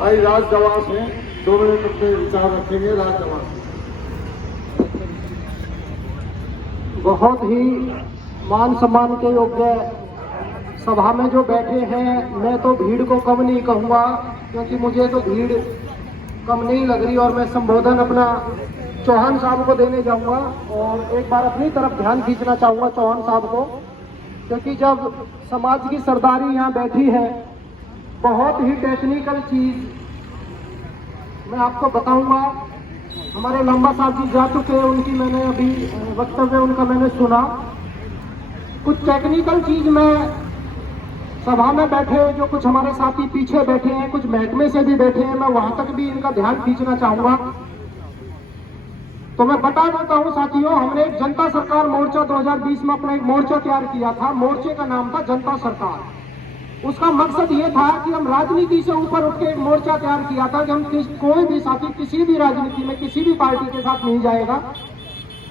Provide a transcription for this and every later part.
भाई राज जवाब है, 2 मिनट अपने विचार रखेंगे। राज जवाब बहुत ही मान सम्मान के योग्य सभा में जो बैठे हैं, मैं तो भीड़ को कम नहीं कहूँगा क्योंकि मुझे तो भीड़ कम नहीं लग रही, और मैं संबोधन अपना चौहान साहब को देने जाऊंगा और एक बार अपनी तरफ ध्यान खींचना चाहूँगा चौहान साहब को, क्योंकि जब समाज की सरदारी यहाँ बैठी है, बहुत ही टेक्निकल चीज़ मैं आपको बताऊंगा। हमारे लंबा साहब जी जा चुके हैं, उनकी मैंने अभी वक्तव्य उनका मैंने सुना। कुछ टेक्निकल चीज में सभा में बैठे जो कुछ हमारे साथी पीछे बैठे हैं, कुछ महकमे से भी बैठे हैं, मैं वहां तक भी इनका ध्यान खींचना चाहूंगा। तो मैं बता देता हूं साथियों, हमने एक जनता सरकार मोर्चा 2020 में अपना एक मोर्चा तैयार किया था। मोर्चे का नाम था जनता सरकार। उसका मकसद ये था कि हम राजनीति से ऊपर उठ के एक मोर्चा तैयार किया था कि हम कोई भी साथी किसी भी राजनीति में किसी भी पार्टी के साथ नहीं जाएगा।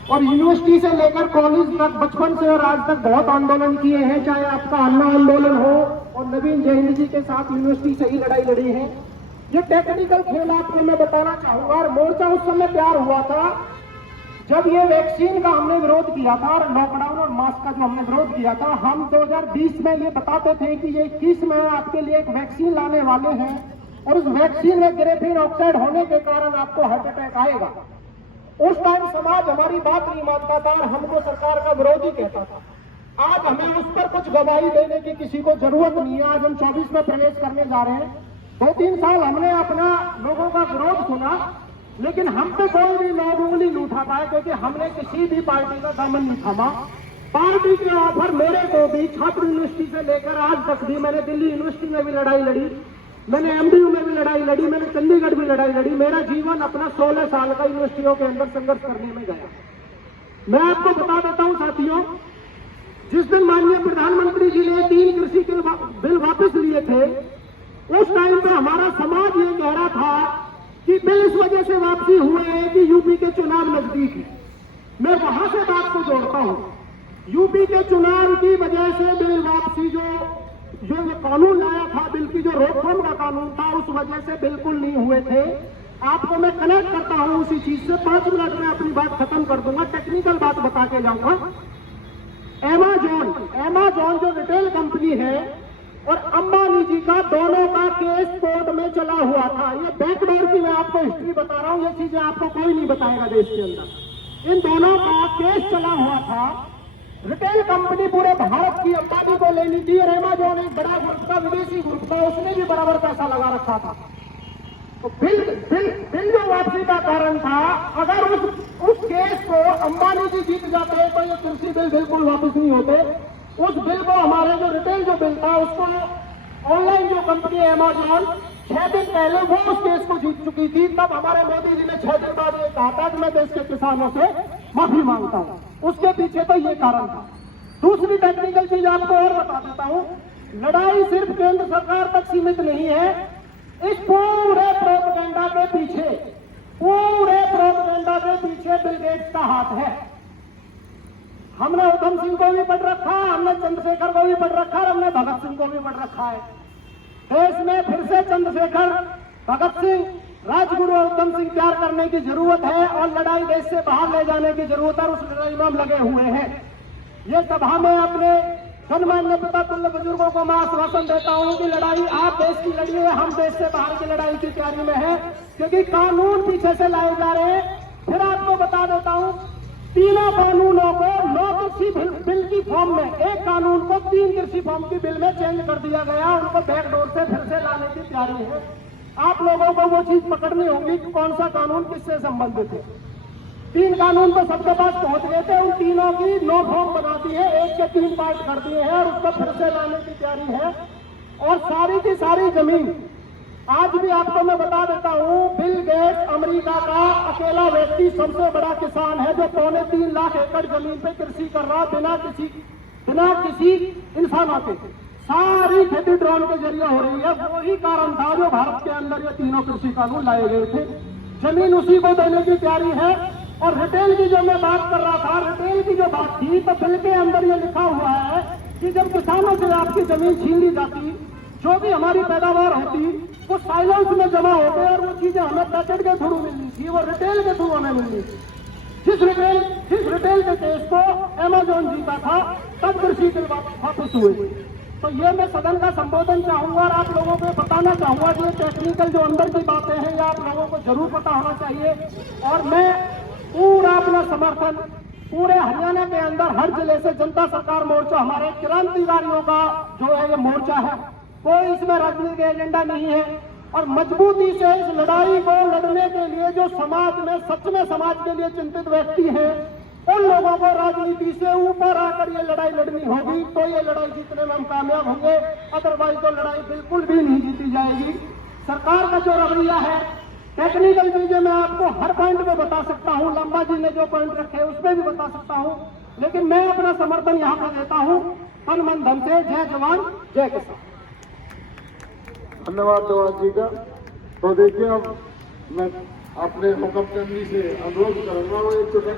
और यूनिवर्सिटी से लेकर कॉलेज तक बचपन से और आज तक बहुत आंदोलन किए हैं, चाहे आपका अन्ना आंदोलन हो, और नवीन जैन जी के साथ यूनिवर्सिटी से ही लड़ाई लड़ी है। ये टेक्निकल खेल आपको मैं बताना चाहूंगा। और मोर्चा उस समय तैयार हुआ था जब ये वैक्सीन का हमने विरोध किया था और लॉकडाउन और मास्क का जो हमने विरोध किया था। हम 2020 में ये बताते थे कि ये 21 में आपके लिए एक वैक्सीन लाने वाले हैं और उस वैक्सीन में ग्रेफीन ऑक्साइड होने के कारण आपको हार्ट अटैक आएगा। उस टाइम समाज हमारी बात नहीं मानता था और हमको सरकार का विरोधी कहता था। आज हमें उस पर कुछ गवाही देने की किसी को जरूरत नहीं है। आज हम 24 में प्रवेश करने जा रहे हैं। 2-3 साल हमने अपना लोगों का विरोध सुना, लेकिन हम पे कोई भी लोग उंगली नहीं उठा पाए क्योंकि हमने किसी भी पार्टी का दामन नहीं थामा। पार्टी के ऑफर मेरे को भी छात्र यूनिवर्सिटी से लेकर आज तक भी, मैंने दिल्ली यूनिवर्सिटी में भी लड़ाई लड़ी, मैंने एमडीयू में भी लड़ाई लड़ी, मैंने चंडीगढ़ भी लड़ाई लड़ी। मेरा जीवन अपना 16 साल का यूनिवर्सिटियों के अंदर संघर्ष करने में गया। मैं आपको बता देता हूं साथियों, जिस दिन माननीय प्रधानमंत्री जी ने 3 कृषि के बिल वापस लिए थे, उस टाइम पे हमारा समाज ये कह रहा था कि बिल इस वजह से वापसी हुए हैं कि यूपी के चुनाव नजदीक है। मैं वहां से बात को जोड़ता हूं, यूपी के चुनाव की वजह से बिल वापसी जो ये कानून लाया था, बिल की जो रोकथाम का कानून था, उस वजह से बिल्कुल नहीं हुए थे। आपको मैं कनेक्ट करता हूं उसी चीज से। 5 मिनट में अपनी बात खत्म कर दूंगा, टेक्निकल बात बता के जाऊंगा। एमेजॉन जो रिटेल कंपनी है और अंबानी जी का, दोनों का केस कोर्ट में चला हुआ था। ये बैकडोर की मैं आपको हिस्ट्री बता रहा हूं, ये चीजें आपको कोई नहीं बताएगा देश के अंदर। इन दोनों का केस चला हुआ था। रिटेल कंपनी पूरे भारत की अंबानी को लेनी थी और एमेजॉन एक बड़ा ग्रुप था, विदेशी ग्रुप था, उसने भी बराबर पैसा लगा रखा था। तो बिल जो वापसी का कारण था, अगर उस केस को अंबानी जी जीत जाते तो ये कृषि बिल बिल्कुल वापस नहीं होते। उस बिल को, हमारे जो रिटेल जो बिल था, उसको ऑनलाइन जो कंपनी है एमेजॉन, 6 दिन पहले वो उस केस को जीत चुकी थी। तब हमारे मोदी जी ने 6 दिन बाद ये कहा था कि मैं देश के किसानों से माफी मांगता हूं। उसके पीछे तो ये कारण था। दूसरी टेक्निकल चीज आपको और बता देता हूं, लड़ाई सिर्फ केंद्र सरकार तक सीमित नहीं है। इस पूरे प्रोपेगेंडा के पीछे बिल गेट्स का हाथ है। हमने उधम सिंह को भी पढ़ रखा है, हमने चंद्रशेखर को भी पढ़ रखा है, हमने भगत सिंह को भी पढ़ रखा है। देश में फिर से चंद्रशेखर, भगत सिंह, राजगुरु और उधम सिंह तैयार करने की जरूरत है और लड़ाई देश से बाहर ले जाने की जरूरत है। उस लड़ाई में हम लगे हुए हैं। ये सभा में अपने सम्मान्य पिता तुल्य बुजुर्गों को मैं आश्वासन देता हूं कि लड़ाई आप देश की लड़िए, हम देश से बाहर की लड़ाई की तैयारी में है, क्योंकि कानून पीछे से लाए जा रहे हैं। फिर आपको बता देता हूं, तीनों कानूनों को 9 कृषि बिल की फॉर्म में, एक कानून को 3 कृषि फॉर्म की बिल में चेंज कर दिया गया। उनको बैकडोर से फिर से लाने की तैयारी है। आप लोगों को वो चीज पकड़नी होगी कि कौन सा कानून किससे संबंधित है। 3 कानून तो सबके पास पहुंच गए थे, उन तीनों की 9 फॉर्म बना दी है, एक के 3 पार्ट कर दिए हैं और उसको फिर से लाने की तैयारी है। और सारी की सारी जमीन, आज भी आपको मैं बता देता हूं, बिल गेट्स अमेरिका का अकेला व्यक्ति सबसे बड़ा किसान है जो 3.25 लाख एकड़ जमीन पे कृषि कर रहा, बिना किसी इंसानों के। सारी खेती ड्रोन के जरिए हो रही है। वही कारण था जो भारत के अंदर ये तीनों कृषि कानून लाए गए थे। जमीन उसी को देने की तैयारी है। और रिटेल की जो मैं बात कर रहा था, रिटेल की जो बात थी, तो बिल के अंदर ये लिखा हुआ है कि जब किसानों से आपकी जमीन छीन ली जाती, जो भी हमारी पैदावार होती, वो साइलेंस में जमा हो गए और वो चीजें हमें पैकेट के थ्रू मिलनी थी, वो रिटेल के थ्रू हमें मिलनी थी। जिस रिटेल के केस को अमेजोन जीता था तब कृषि बिल वापस हुए। तो ये मैं सदन का संबोधन चाहूंगा और आप लोगों को बताना चाहूंगा कि ये टेक्निकल जो अंदर की बातें हैं ये आप लोगों को जरूर पता होना चाहिए। और मैं पूरा अपना समर्थन पूरे हरियाणा के अंदर हर जिले से जनता सरकार मोर्चा हमारे क्रांतिकारियों का जो है ये मोर्चा है, कोई इसमें राजनीतिक एजेंडा नहीं है। और मजबूती से इस लड़ाई को लड़ने के लिए जो समाज में सच में समाज के लिए चिंतित व्यक्ति हैं उन लोगों को राजनीति से ऊपर आकर ये लड़ाई लड़नी होगी, तो ये लड़ाई जीतने में हम कामयाब होंगे, अदरवाइज तो लड़ाई बिल्कुल भी नहीं जीती जाएगी। सरकार का जो रवैया है, टेक्निकल चीजें मैं आपको हर पॉइंट पे बता सकता हूँ, लंबा जी ने जो पॉइंट रखे उस पर भी बता सकता हूँ, लेकिन मैं अपना समर्थन यहाँ पर देता हूँ तन मन धन से। जय जवान जय किसान। धन्यवाद जवान जी का। तो देखिए अब मैं अपने हुक्म चंद जी से अनुरोध करूंगा वो एक छोटा